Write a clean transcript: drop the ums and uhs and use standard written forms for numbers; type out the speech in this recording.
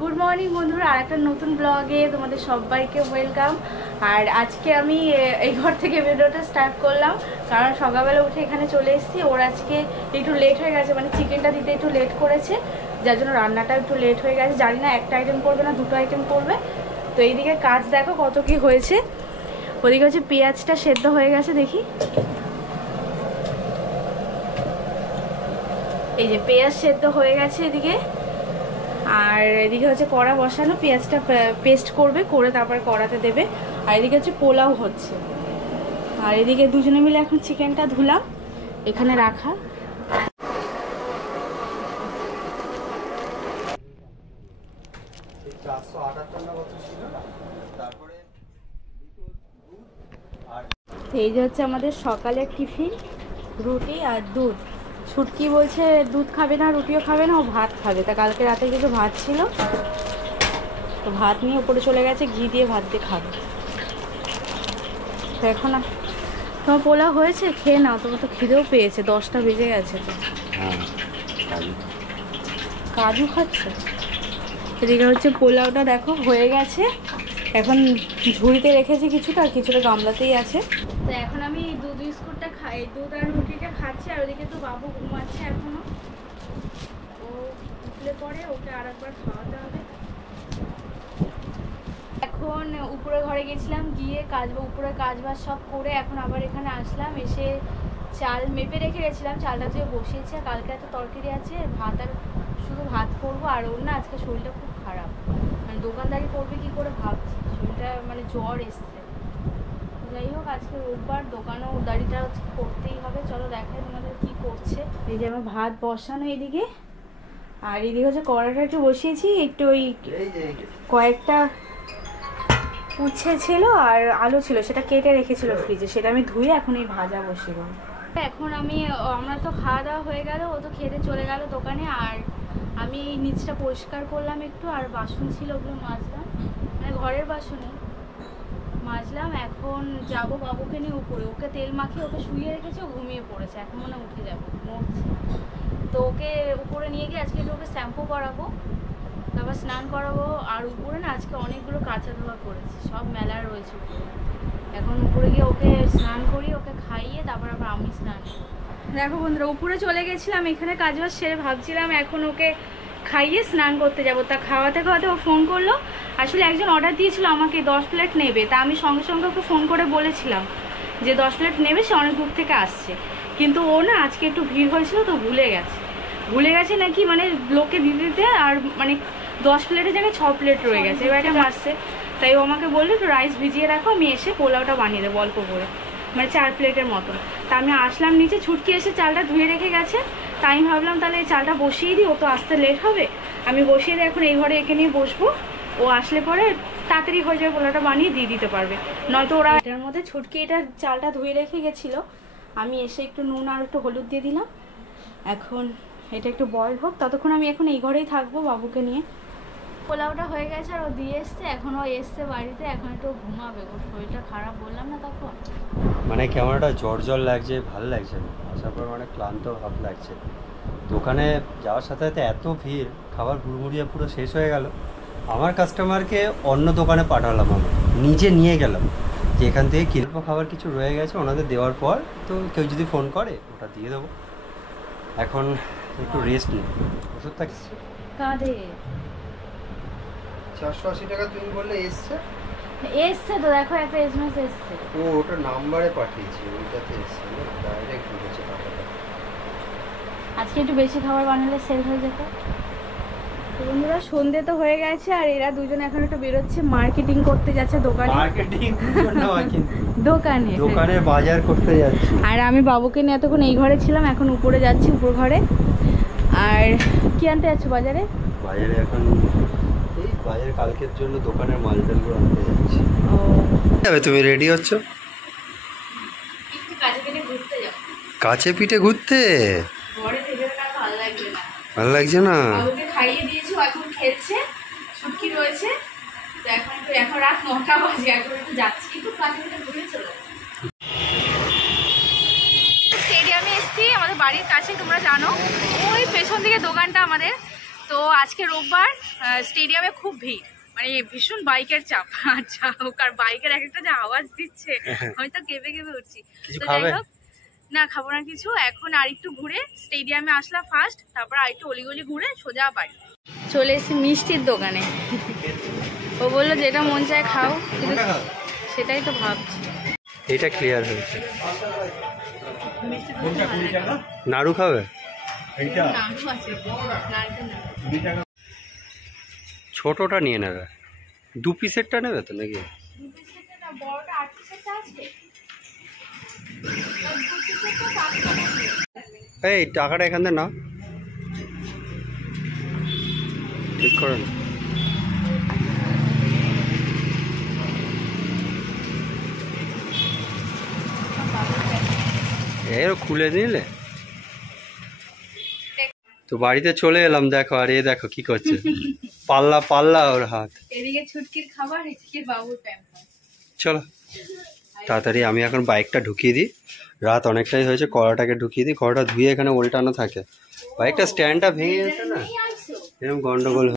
Good morning বন্ধুরা, আর একটা নতুন ব্লগে তোমাদের সবাইকে ওয়েলকাম। আর আজকে আমি এই ঘর থেকে ভিডিওটা স্টার্ট করলাম, কারণ সকালবেলা উঠে এখানে চলে এসেছি। ওর আজকে একটু লেট হয়ে গেছে, মানে চিকেনটা দিতে একটু লেট করেছে, যার জন্য রান্নাটা একটু লেট হয়ে গেছে। জানি না একটা আইটেম করবে না দুটো আইটেম করবে। তো এইদিকে কাজ দেখো কত কি হয়েছে। ওদিকে হচ্ছে পেঁয়াজটা সেদ্ধ হয়ে গেছে, দেখি এই যে পেঁয়াজ সেদ্ধ হয়ে গেছে এদিকে। আর এদিকে হচ্ছে কড়া বসানো, পেঁয়াজটা পেস্ট করবে, করে তারপর কড়াতে দেবে। আর এদিকে হচ্ছে পোলাও হচ্ছে। আর এদিকে দুজনে মিলে এখন চিকেনটা ধুলাম, এখানে রাখা। এই যে হচ্ছে আমাদের সকালের টিফিন, রুটি আর দুধ। ছুটকি বলছে দুধ খাবে না, রুটিও খাবে না, ও ভাত খাবে। তা কালকে রাতে কিছু ভাত ছিল, তো ভাত নিয়ে উপরে চলে গেছে, ঘি দিয়ে ভাত দিয়ে খাবে। তো এখন তোমার পোলাও হয়েছে, খেয়ে নাও, তোমার তো খিদেও পেয়েছে, 10টা বেজে গেছে। তো কাজু খাচ্ছে। এদিকে হচ্ছে পোলাওটা দেখো হয়ে গেছে, এখন ঝুড়িতে রেখেছি কিছুটা, আর কিছুটা গামলাতেই আছে। তো এখন আমি দুধ বিস্কুটটা খাই, দুধ আর রুটিটা খাচ্ছি। আর ওদিকে তো বাবু ঘুমাচ্ছে এখনো, ও উঠলে পরে ওকে আর একবার খাওয়াতে হবে। এখন উপরে ঘরে গেছিলাম, গিয়ে উপরে কাজবাজ সব করে এখন আবার এখানে আসলাম। এসে চাল মেপে রেখে গেছিলাম, চালটা ধুয়ে বসিয়েছি। আর কালকে এত তরকারি আছে, ভাত আর শুধু ভাত করবো। আর ওর না আজকে শরীরটা খুব খারাপ, মানে দোকানদারি করবে কি করে ভাবছি, শরীরটা মানে জ্বর এসছে। যাই হোক, আজকে রোববার, দোকানেও দাড়িটা করতেই হবে। চলো দেখাই তোমাদের কি করছে। এই যে আমার ভাত বসানো এদিকে, আর এদিকে হচ্ছে কড়াটা একটু বসিয়েছি, একটু ওই কয়েকটা উচ্ছে ছিল আর আলু ছিল, সেটা কেটে রেখেছিল ফ্রিজে, সেটা আমি ধুয়ে এখন এই ভাজা বসিয়ে দেবো। এখন আমরা তো খাওয়া দাওয়া হয়ে গেল, ও তো খেতে চলে গেল দোকানে। আর আমি নিচটা পরিষ্কার করলাম একটু, আর বাসন ছিল ওগুলো মাজলাম, মানে ঘরের বাসনই মাজলাম। এখন যাব বাবুকে নিয়ে উপরে, ওকে তেল মাখিয়ে ওকে শুইয়ে রেখেছি, ও ঘুমিয়ে পড়েছে, এখন মনে উঠে যাবে, মরছে। তো ওকে উপরে নিয়ে গিয়ে আজকে ওকে শ্যাম্পু করাবো, তারপর স্নান করাবো। আর উপরে না আজকে অনেকগুলো কাঁচা ধোয়া করেছি, সব মেলা রয়েছে উপরে। এখন উপরে গিয়ে ওকে স্নান করি, ওকে খাইয়ে তারপর আবার আমি স্নান করি। দেখো বন্ধুরা, উপরে চলে গেছিলাম, এখানে কাজবাজ সেরে ভাবছিলাম এখন ওকে খাইয়ে স্নান করতে যাবো। তা খাওয়াতে খাওয়াতে ও ফোন করলো। আসলে একজন অর্ডার দিয়েছিল আমাকে 10 প্লেট নেবে, তা আমি সঙ্গে সঙ্গে ওকে ফোন করে বলেছিলাম যে 10 প্লেট নেবে, সে অনেক দূর থেকে আসছে। কিন্তু ও না আজকে একটু ভিড় হয়েছিল, তো ভুলে গেছে নাকি, মানে লোককে দিতে দিতে, আর মানে 10 প্লেটের জায়গায় 6 প্লেট রয়ে গেছে, এবার এটা আসছে। তাই ও আমাকে বললো একটু রাইস ভিজিয়ে রাখো, আমি এসে পোলাওটা বানিয়ে দেবো অল্প করে, মানে 4 প্লেটের মতো। তা আমি আসলাম নিচে, ছুটকি এসে চালটা ধুয়ে রেখে গেছে। তাই আমি ভাবলাম তাহলে এই চালটা বসিয়ে দিই, ও তো আসতে লেট হবে, আমি বসিয়ে দিই। এখন এই ঘরে একে নিয়ে বসবো, ও আসলে পরে তাড়াতাড়ি হয়ে যাবে, পোলাওটা বানিয়ে দিয়ে দিতে পারবে। নয়তো ওরা এটার মধ্যে ছুটকি এটা চালটা ধুয়ে রেখে গেছিলো, আমি এসে একটু নুন আর একটু হলুদ দিয়ে দিলাম। এখন এটা একটু বয়েল হোক, ততক্ষণ আমি এখন এই ঘরেই থাকবো বাবুকে নিয়ে। পোলাওটা হয়ে গেছে আর ও দিয়ে এসছে, এখন ও এসছে বাড়িতে, এখন একটু ঘুমাবে, ওর শরীরটা খারাপ বললাম না তখন। মানে কেমন একটা জ্বর লাগছে, ভালো লাগছে না, আসার পর মানে ক্লান্ত ভাব লাগছে। দোকানে যাওয়ার সাথে সাথে এত ভিড়, খাবার হুড়মুড়িয়ে পুরো শেষ হয়ে গেল। আমার কাস্টমারকে অন্য দোকানে পাঠালাম, আমি নিজে নিয়ে গেলাম যে এখান থেকে কিল্প খাবার কিছু রয়ে গেছে, ওনাদের দেওয়ার পর তো কেউ যদি ফোন করে ওটা দিয়ে দেবো। এখন একটু রেস্ট নিই, ওষুধটা কাঁদে 480 টাকা তুমি বললে এসছে তো, দেখো একটা এসএমএস এসছে। ও ওটা নাম্বারে পাঠিয়েছি, ওইটাতে এসছে না, ডাইরেক্ট ঢুকেছে টাকাটা। আজকে একটু বেশি খাবার বানালে সেল হয়ে যেত। বন্ধুরা, সন্ধে তো হয়ে গেছে, আর এরা দুজন এখন একটু বেরোচ্ছে, মার্কেটিং করতে যাচ্ছে দোকানে। মার্কেটিং নয় কিন্তু দোকানে বাজার করতে যাচ্ছি। আর আমি বাবুকে নিয়ে এতক্ষণ এই ঘরে ছিলাম, এখন উপরে যাচ্ছি, উপর ঘরে। আর কি আনতে যাচ্ছ বাজারে? বাজারে এখন এই বাজারে কালকের জন্য দোকানের মালটালগুলো আনতে যাচ্ছি। যাবে তুমি রেডি হচ্ছ? একটু কাছে পিঠে ঘুরতে যাবো। কাছে পিঠে ঘুরতে? ঘরে থেকে ভালো লাগবে না। ভালো লাগছে না? বাবুকে খাইয়ে দিয়েছি, এখন খেলছে, ছুটকি রয়েছে। তো এখন রাত 9টা বাজে, এখন একটু যাচ্ছি, একটু কাছে পিঠে ঘুরে চলে। স্টেডিয়ামে এসছি, আমাদের বাড়ির কাছে, তোমরা জানো ওই পেছন দিকে দোকানটা আমাদের। তো আজকে রোববার, স্টেডিয়ামে খুব ভিড়, মানে ভীষণ বাইকের চাপ। আচ্ছা, আর বাইকের একটা যে আওয়াজ দিচ্ছে আমি তো কেঁপে কেঁপে উঠছি। কিছু তো যাই খাবে? হোক, না খাবো না কিছু, এখন আরেকটু ঘুরে স্টেডিয়ামে আসলাম ফার্স্ট, তারপর আরেকটু অলিগলি ঘুরে সোজা বাড়ি। চলে এসেছি মিষ্টির দোকানে। ও বললো যেটা মন চায় খাও, কিন্তু সেটাই তো ভাবছি। এইটা ক্লিয়ার হয়েছে। নাড়ু খাবে? নাড়ু আছে, নাড়ুটা না। ছোটটা নিয়ে নেবে, 2 পিসেরটা নেবে তো নাকি? বড়টা 8 পিসেরটা আছে। এই টাকাটা এখান থেকে নাও, ঠিক করে না। এর খুলে দিলে তো বাড়িতে চলে এলাম। দেখো, আর এ দেখো কি করছে, পাল্লা পাল্লা ওর হাত। এদিকে ছুটকির খাবার, এদিকে বাবুর প্যাম্পার। চলো তাড়াতাড়ি আমি এখন বাইকটা ঢুকিয়ে দিই, রাত অনেকটাই হয়েছে। কড়াটাকে ঢুকিয়ে দিই, কড়াটা ধুয়ে এখানে ওল্টানো থাকে। বাইকটা স্ট্যান্ডটা ভেঙে গেছে না, এরকম গন্ডগোল